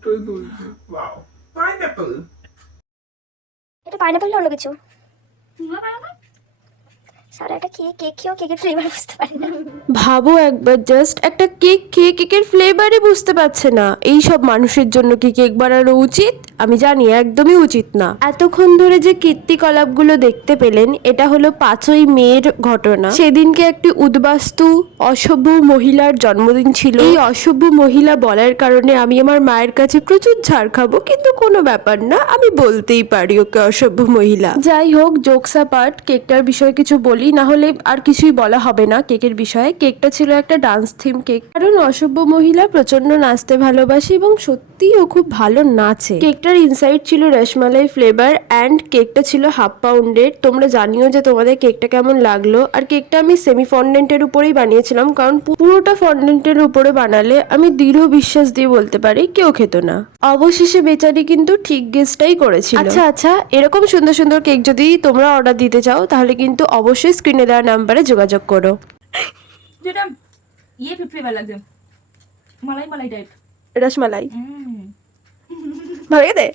Wow. Pineapple. এটা pineapple না অন্য কিছু? সারা একটা কেক খেয়েও কেকের ফ্লেভার বুঝতে পারি না। ভাবো একবার, জাস্ট একটা কেক খেয়ে কেকের ফ্লেভারই বুঝতে পারছে না। এই সব মানুষের জন্য কি কেক বানানো উচিত? আমি জানি একদমই উচিত না। এতক্ষণ ধরে যে কীর্তিকলাপগুলো দেখতে পেলেন, এটা হলো 5ই মের ঘটনা। সেদিনকে একটি উদ্বাস্তু অসভ্য মহিলার জন্মদিন ছিল। এই অসভ্য মহিলা বলার কারণে আমি আমার মায়ের কাছে প্রচুর ঝাড় খাবো, কিন্তু কোনো ব্যাপার না, আমি বলতেই পারি ওকে অসভ্য মহিলা। যাই হোক, জোকস অ্যাপার্ট, কেকটার বিষয়ে কিছু বলি, না হলে আর কিছুই বলা হবে না কেকের বিষয়ে। কেকটা ছিল একটা ডান্স থিম কেক, কারণ অসভ্য মহিলা প্রচন্ড নাচতে ভালোবাসে এবং সত্যিই ও খুব ভালো নাচে। কেকটার ইনসাইড ছিল রসমালাই ফ্লেভার অ্যান্ড কেকটা ছিল 1/2 পাউন্ডের। তোমরা জানিও যে তোমাদের কেকটা কেমন লাগলো। আর কেকটা আমি সেমি ফন্ডেন্টের উপরেই বানিয়েছিলাম, কারণ পুরোটা ফন্ডেন্টের উপরে বানালে আমি দৃঢ় বিশ্বাস দিয়ে বলতে পারি কেউ খেত না। অবশেষে বেচারি কিন্তু ঠিক গেসটাই করেছিল। আচ্ছা আচ্ছা, এরকম সুন্দর সুন্দর কেক যদি তোমরা অর্ডার দিতে চাও তাহলে কিন্তু অবশ্যই স্ক্রিনে দেওয়া নাম্বারে যোগাযোগ করো। যেটা ফ্লেভার লাগছে, মালাই মালাই টাইপ রসমালাই ভালো খেতে।